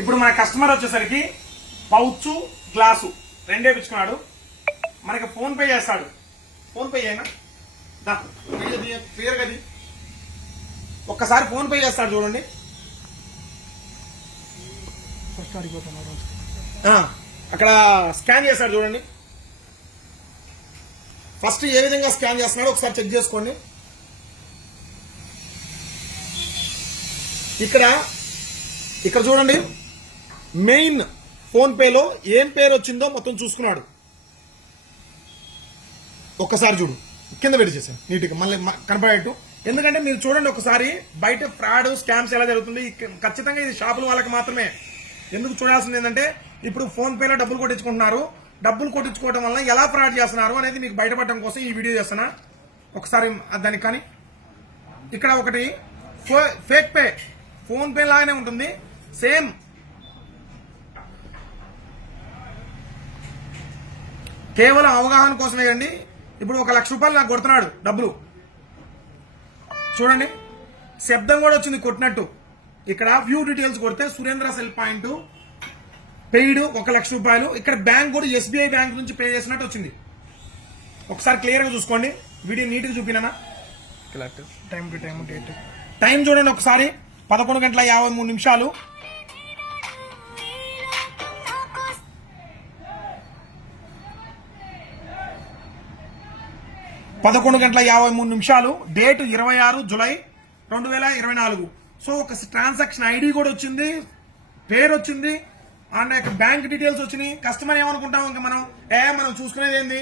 ఇప్పుడు మన కస్టమర్ వచ్చేసరికి పౌచ్ గ్లాసు రెండే పిచ్చుకున్నాడు. మనకి ఫోన్ పే చేస్తాడు. ఫోన్ పే అయినా క్లియర్ గది ఒక్కసారి ఫోన్ పే చేస్తాడు చూడండి. అక్కడ స్కాన్ చేస్తాడు చూడండి. ఫస్ట్ ఏ విధంగా స్కాన్ చేస్తున్నాడో ఒకసారి చెక్ చేసుకోండి. ఇక్కడ చూడండి, మెయిన్ ఫోన్ పేలో ఏం పేరు వచ్చిందో మొత్తం చూసుకున్నాడు. ఒక్కసారి చూడు, కింద పెట్టి చేశాను నీట్గా మళ్ళీ కనపడేట్టు. ఎందుకంటే మీరు చూడండి ఒకసారి, బయట ఫ్రాడ్ స్కామ్స్ ఎలా జరుగుతుంది. ఖచ్చితంగా ఇది షాపుల వాళ్ళకి మాత్రమే. ఎందుకు చూడాల్సింది ఏంటంటే, ఇప్పుడు ఫోన్ పేలో డబ్బులు కొట్టించుకుంటున్నారు. డబ్బులు కొట్టించుకోవడం వల్ల ఎలా ఫ్రాడ్ చేస్తున్నారు అనేది మీకు బయటపడడం కోసం ఈ వీడియో చేస్తున్నా. ఒకసారి దానికి కానీ ఇక్కడ ఒకటి ఫేక్ పే, ఫోన్ పే లాగానే ఉంటుంది సేమ్. కేవలం అవగాహన కోసమే అండి. ఇప్పుడు 1 లక్ష రూపాయలు నాకు కొడుతున్నాడు డబ్బులు. చూడండి, శబ్దం కూడా వచ్చింది కొట్టినట్టు. ఇక్కడ వ్యూ డీటెయిల్స్ కొడితే సురేంద్ర సెల్ పాయింట్ పెయిడ్ 1 లక్ష రూపాయలు. ఇక్కడ బ్యాంక్ కూడా ఎస్బీఐ బ్యాంక్ నుంచి పే చేసినట్టు వచ్చింది. ఒకసారి క్లియర్ గా చూసుకోండి. వీడియో నీట్ గా చూపినా. Time to time date time చూడండి ఒకసారి. 11:53. 11:53. Date 26 July 2024. సో ఒక ట్రాన్సాక్షన్ ఐడి కూడా వచ్చింది, పేరు వచ్చింది, అండ్ బ్యాంక్ డీటెయిల్స్ వచ్చినాయి. కస్టమర్ ఏమనుకుంటాం, ఇంకా మనం చూసుకునేది ఏంది,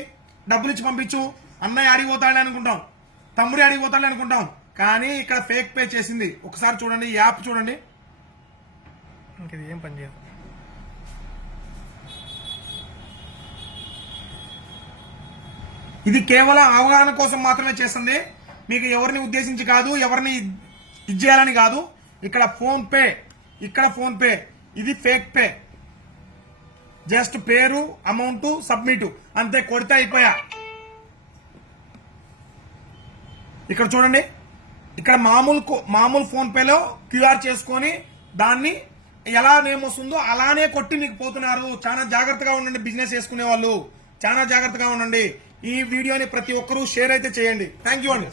డబ్బులు ఇచ్చి పంపించు, అన్నయ్య అడిగిపోతాడని అనుకుంటాం, తమ్ముడి అడిగిపోతాడని అనుకుంటాం. కానీ ఇక్కడ ఫేక్ పే చేసింది. ఒకసారి చూడండి, యాప్ చూడండి. ఇంకది ఏం పని చేయదు. ఇది కేవలం అవగాహన కోసం మాత్రమే చేస్తుంది. మీకు ఎవరిని ఉద్దేశించి కాదు, ఎవరిని ఇచ్చేయాలని కాదు. ఇక్కడ ఫోన్ పే, ఇది ఫేక్ పే. జస్ట్ పేరు, అమౌంట్, సబ్మిట్ అంతే, కొడితే అయిపోయా. ఇక్కడ చూడండి, ఇక్కడ మామూలు ఫోన్ పేలో క్యూఆర్ చేసుకొని దాన్ని ఎలా నేమ్ వస్తుందో అలానే కొట్టి మీకు పోతున్నారు. చాలా జాగ్రత్తగా ఉండండి, బిజినెస్ చేసుకునే వాళ్ళు చాలా జాగ్రత్తగా ఉండండి. ఈ వీడియోని ప్రతి ఒక్కరూ షేర్ అయితే చేయండి. థ్యాంక్ యూ అండి.